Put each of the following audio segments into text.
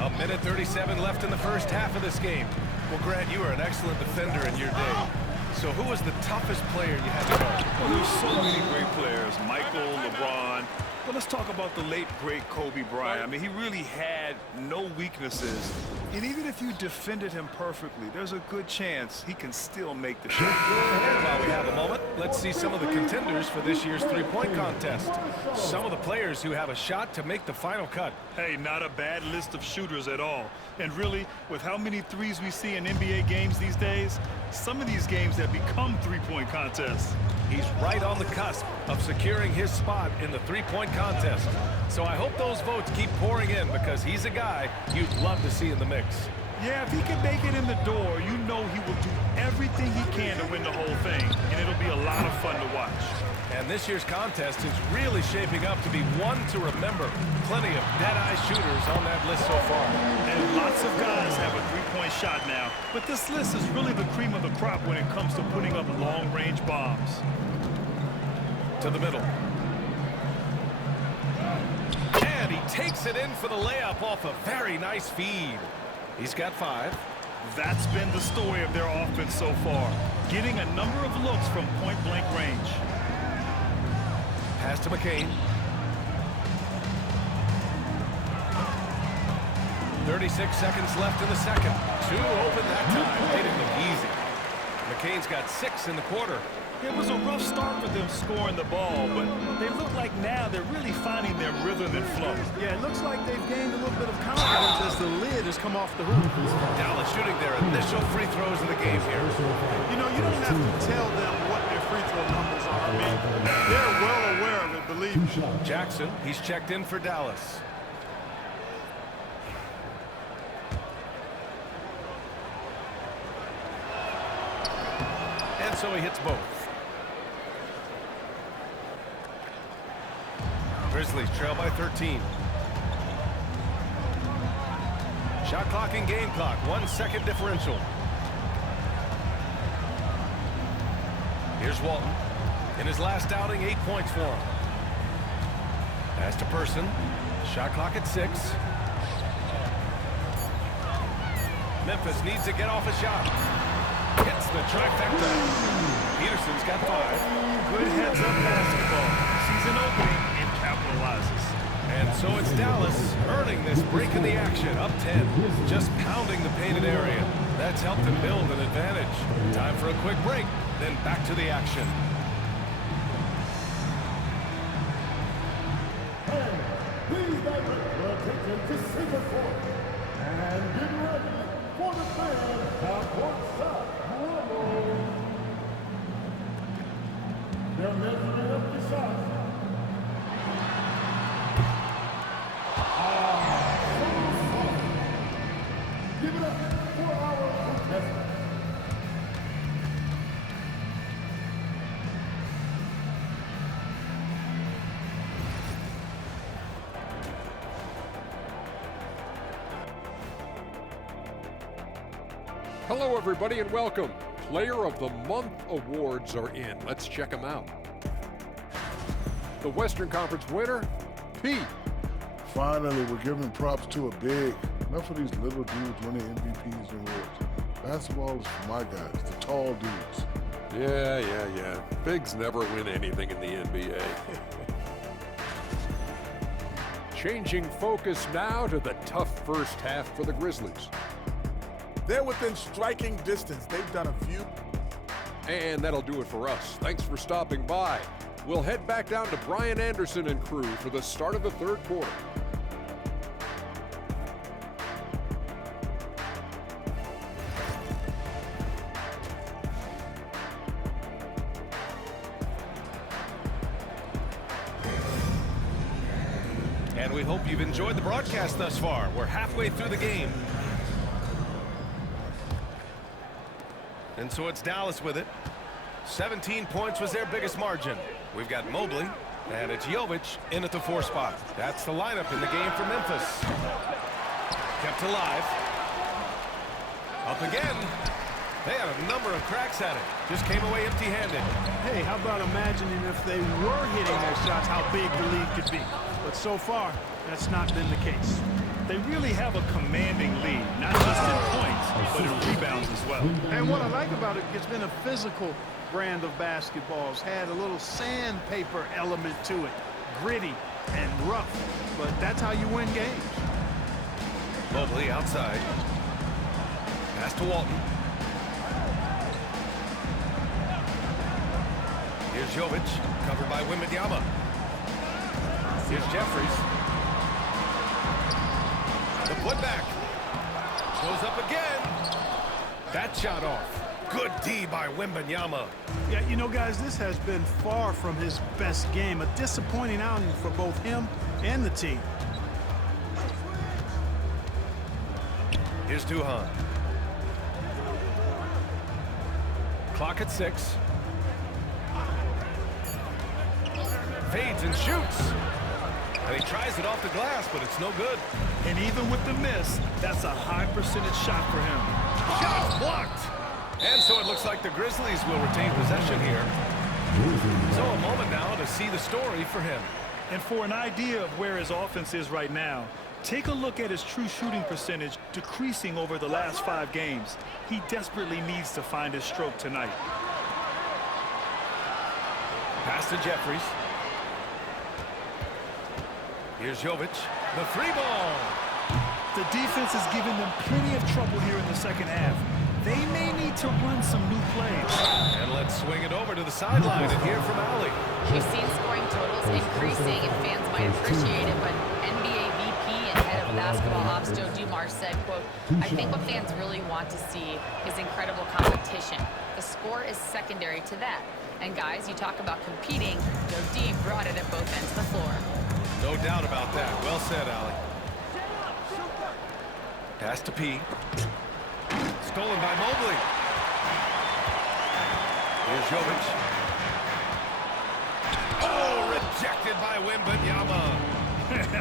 A minute 37 left in the first half of this game. Well, Grant, you were an excellent defender in your day. So who was the toughest player you had to guard? Well, there's so many great players. Michael, LeBron. But let's talk about the late, great Kobe Bryant. I mean, he really had no weaknesses. And even if you defended him perfectly, there's a good chance he can still make the shot. And while we have a moment, let's see some of the contenders for this year's three-point contest. Some of the players who have a shot to make the final cut. Hey, not a bad list of shooters at all. And really, with how many threes we see in NBA games these days, some of these games have become three-point contests. He's right on the cusp of securing his spot in the three-point contest. So I hope those votes keep pouring in because he's a guy you'd love to see in the mix. Yeah, if he can make it in the door, you know he will do everything he can to win the whole thing. And it'll be a lot of fun to watch. And this year's contest is really shaping up to be one to remember. Plenty of dead-eye shooters on that list so far. And lots of guys have a three-point shot now. But this list is really the cream of the crop when it comes to putting up long-range bombs. To the middle. And he takes it in for the layup off a very nice feed. He's got 5. That's been the story of their offense so far. Getting a number of looks from point-blank range. Pass to McCain. 36 seconds left in the second. 2 open that time. Made it look easy. McCain's got 6 in the quarter. It was a rough start for them scoring the ball, but they look like now they're really finding their rhythm and flow. Yeah, it looks like they've gained a little bit of confidence as the lid has come off the hoop. Dallas shooting their initial free throws in the game here. You know, you don't have to tell them what their free throw numbers are. I mean, they're well aware of it, believe me. Jackson, he's checked in for Dallas. And so he hits both. Grizzlies trail by 13. Shot clock and game clock. 1 second differential. Here's Walton. In his last outing, 8 points for him. Pass to Person. Shot clock at 6. Memphis needs to get off a shot. Hits the trifecta. Peterson's got 5. Good heads-up basketball. Sees an opening and capitalizes. And so it's Dallas earning this break in the action. Up 10. Just pounding the painted area. That's helped them build an advantage. Time for a quick break. Then back to the action. Please direct your attention to center court. And get ready for the third half-court shot. They're measuring up the shot. Give it up for our contestant. Hello, everybody, and welcome. Player of the Month awards are in. Let's check them out. The Western Conference winner, Pete. Finally, we're giving props to a big. Enough of these little dudes winning MVPs and awards. Basketball is for my guys, the tall dudes. Yeah. Bigs never win anything in the NBA. Changing focus now to the tough first half for the Grizzlies. They're within striking distance. They've done a few. And that'll do it for us. Thanks for stopping by. We'll head back down to Brian Anderson and crew for the start of the third quarter. And we hope you've enjoyed the broadcast thus far. We're halfway through the game. And so it's Dallas with it. 17 points was their biggest margin. We've got Mobley, and it's Jovic in at the 4 spot. That's the lineup in the game for Memphis. Kept alive. Up again. They had a number of cracks at it. Just came away empty-handed. Hey, how about imagining if they were hitting their shots, how big the lead could be? but so far, that's not been the case. They really have a commanding lead, not just in points, but in rebounds as well. And what I like about it, it's been a physical brand of basketball. It's had a little sandpaper element to it, gritty and rough, but that's how you win games. Mobley outside. Pass to Walton. Here's Jovic, covered by Wembanyama. Here's Jeffries. The putback. Goes up again. That shot off. Good D by Wembanyama. Yeah, you know, guys, this has been far from his best game. A disappointing outing for both him and the team. Here's Duhan. Clock at 6. Fades and shoots. And he tries it off the glass, but it's no good. And even with the miss, that's a high percentage shot for him. Shot blocked. And so it looks like the Grizzlies will retain possession here. So a moment now to see the story for him. And for an idea of where his offense is right now, take a look at his true shooting percentage decreasing over the last 5 games. He desperately needs to find his stroke tonight. Pass to Jeffries. Here's Jovic. The 3-ball. The defense is giving them plenty of trouble here in the second half. They may need to run some new plays. And let's swing it over to the sideline and hear from Allie. We've seen scoring totals increasing, and fans might appreciate it, but NBA VP and head of basketball ops Joe Dumars said, quote, "I think what fans really want to see is incredible competition. The score is secondary to that. And guys, you talk about competing, Joe D brought it at both ends of the floor." No doubt about that. Well said, Allie. Pass to P. Stolen by Mobley. Here's Jovic. Oh, rejected by Wembanyama.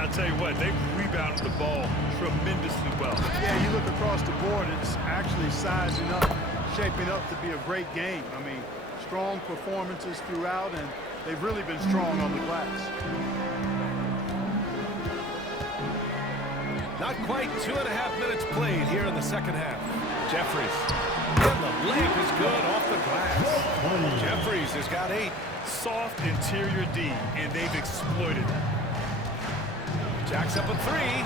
I'll tell you what, they've rebounded the ball tremendously well. Yeah, you look across the board, it's actually sizing up, shaping up to be a great game. I mean, strong performances throughout, and they've really been strong on the glass. Not quite 2.5 minutes played here in the second half. Jeffries. And the layup is good off the glass. Jeffries has got 8. Soft interior D, and they've exploited it. Jacks up a 3.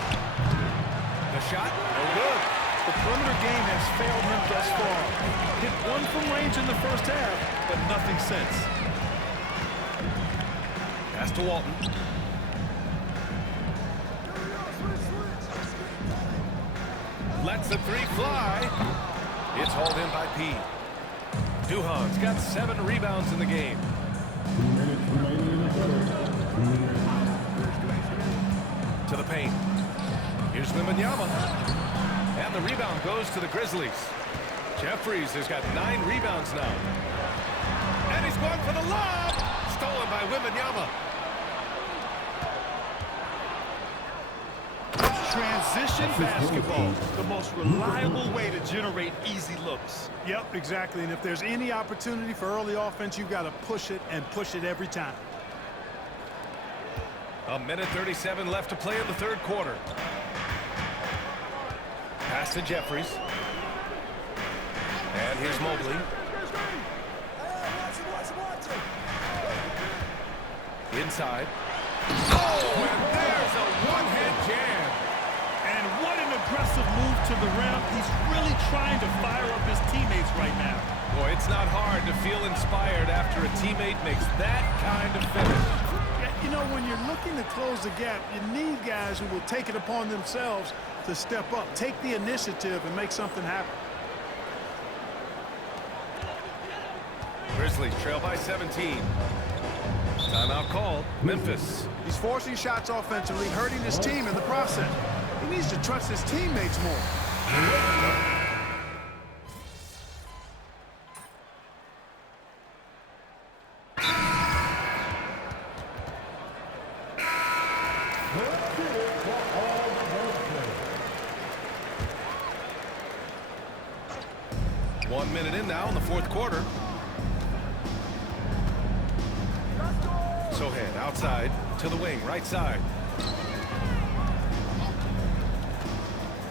The shot, no good. The perimeter game has failed him thus far. Hit 1 from range in the first half, but nothing since. Pass to Walton. Lets the 3 fly. It's hauled in by P. Duhan's got 7 rebounds in the game. To the paint. Here's Wembanyama. And the rebound goes to the Grizzlies. Jeffries has got 9 rebounds now. And he's going for the lob. Stolen by Wembanyama. Transition basketball, the most reliable way to generate easy looks. Yep, exactly. And if there's any opportunity for early offense, you've got to push it and push it every time. 1:37 left to play in the third quarter. Pass to Jeffries. And here's Mobley. Inside. Oh, and there's a one-hand jam. And what an aggressive move to the rim. He's really trying to fire up his teammates right now. Boy, it's not hard to feel inspired after a teammate makes that kind of finish. Yeah, you know, when you're looking to close the gap, you need guys who will take it upon themselves to step up, take the initiative, and make something happen. Grizzlies trail by 17. Timeout called. Memphis. He's forcing shots offensively, hurting his team in the process. He needs to trust his teammates more. One minute in now in the fourth quarter. Sohan outside to the wing, right side.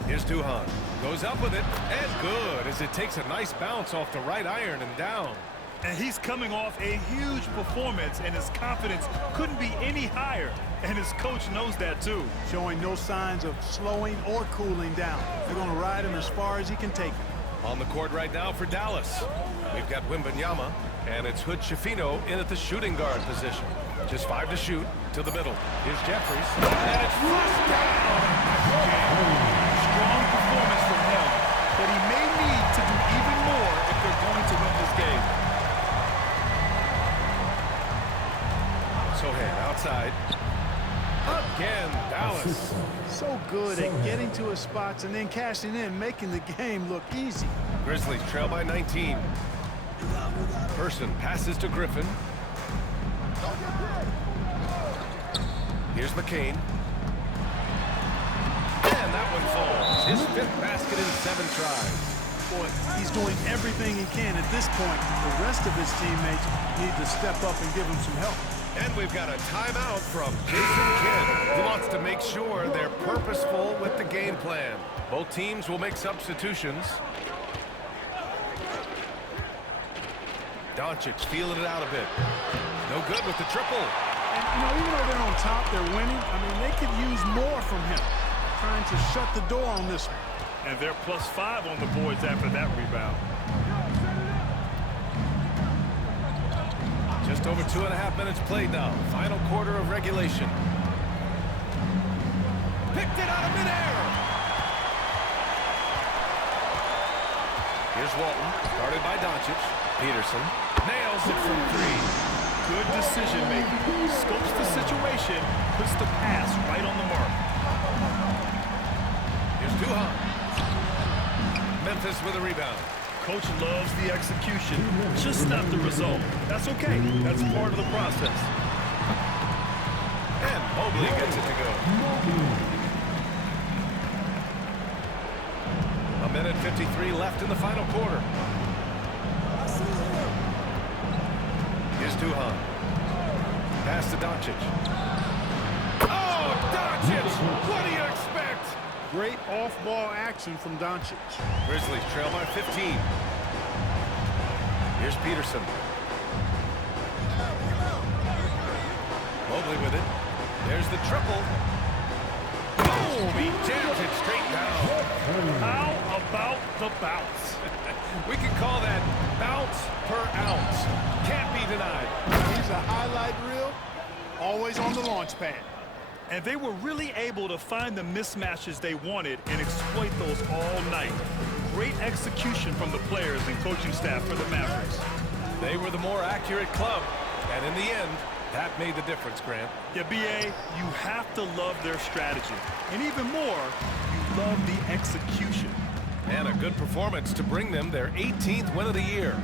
Here's Duhan. Goes up with it, and good, as it takes a nice bounce off the right iron and down. And he's coming off a huge performance, and his confidence couldn't be any higher. And his coach knows that, too. Showing no signs of slowing or cooling down. They're going to ride him as far as he can take him. On the court right now for Dallas, we've got Wembanyama, and it's Hood Schifino in at the shooting guard position. Just 5 to shoot to the middle. Here's Jeffries, and it's flushed down. Strong performance from him, but he may need to do even more if they're going to win this game. Sohan outside. Again, Dallas. So good at getting to his spots and then cashing in, making the game look easy. Grizzlies trail by 19. Person passes to Griffin. Here's McCain. And that one falls. His 5th basket in 7 tries. Boy, he's doing everything he can at this point. The rest of his teammates need to step up and give him some help. And we've got a timeout from Jason Kidd, who wants to make sure they're purposeful with the game plan. Both teams will make substitutions. Doncic feeling it out a bit. No good with the triple. And, you know, even though they're on top, they're winning. I mean, they could use more from him. Trying to shut the door on this one. And they're +5 on the boards after that rebound. Just over 2.5 minutes played now. Final quarter of regulation. Picked it out of midair. Here's Walton, guarded by Doncic. Peterson nails it from 3. Good decision making. Scopes the situation, puts the pass right on the mark. Here's Duhan. Memphis with a rebound. Coach loves the execution, just not the result. That's okay. That's part of the process. And Mobley gets it to go. 1:53 left in the final quarter. Here's Duhan. Pass to Doncic. Oh, Doncic! What do you expect? Great off-ball action from Doncic. Grizzlies trail by 15. Here's Peterson. Mobley with it. There's the triple. Boom! He jams it straight down. How about the bounce? We can call that bounce per ounce. Can't be denied. He's a highlight reel, always on the launch pad. And they were really able to find the mismatches they wanted and exploit those all night. Great execution from the players and coaching staff for the Mavericks. They were the more accurate club, and in the end, that made the difference, Grant. Yeah, B.A., you have to love their strategy. And even more, you love the execution. And a good performance to bring them their 18th win of the year.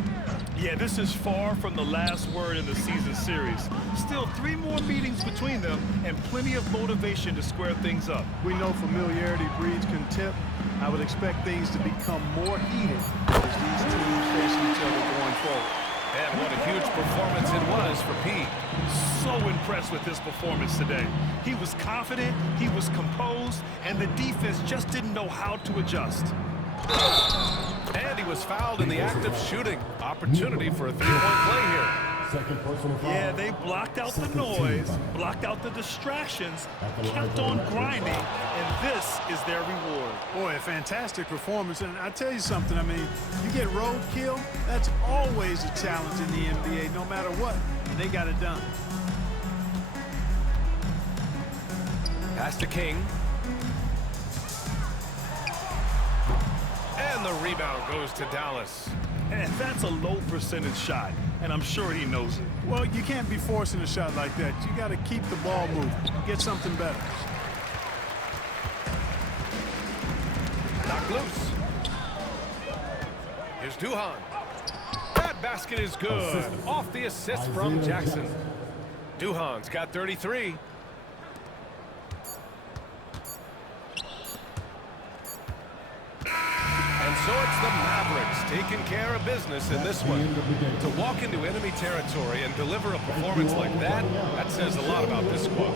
Yeah, this is far from the last word in the season series. Still 3 more meetings between them and plenty of motivation to square things up. We know familiarity breeds contempt. I would expect things to become more heated as these teams face each other going forward. And what a huge performance it was for P. So impressed with his performance today. He was confident, he was composed, and the defense just didn't know how to adjust. And he was fouled in the act of shooting. Opportunity for a 3-point play here. Yeah, they blocked out the noise, blocked out the distractions, kept on grinding, and this is their reward. Boy, a fantastic performance. And I tell you something, I mean, you get roadkill, that's always a challenge in the NBA, no matter what. And they got it done. Pass to King. And the rebound goes to Dallas. And that's a low percentage shot, and I'm sure he knows it. Well, you can't be forcing a shot like that. You got to keep the ball moving. Get something better. Knocked loose. Here's Duhan. That basket is good. Off the assist from Jackson. Duhan's got 33. And so it's the Mavericks taking care of business in this one. To walk into enemy territory and deliver a performance like that, that says a lot about this squad.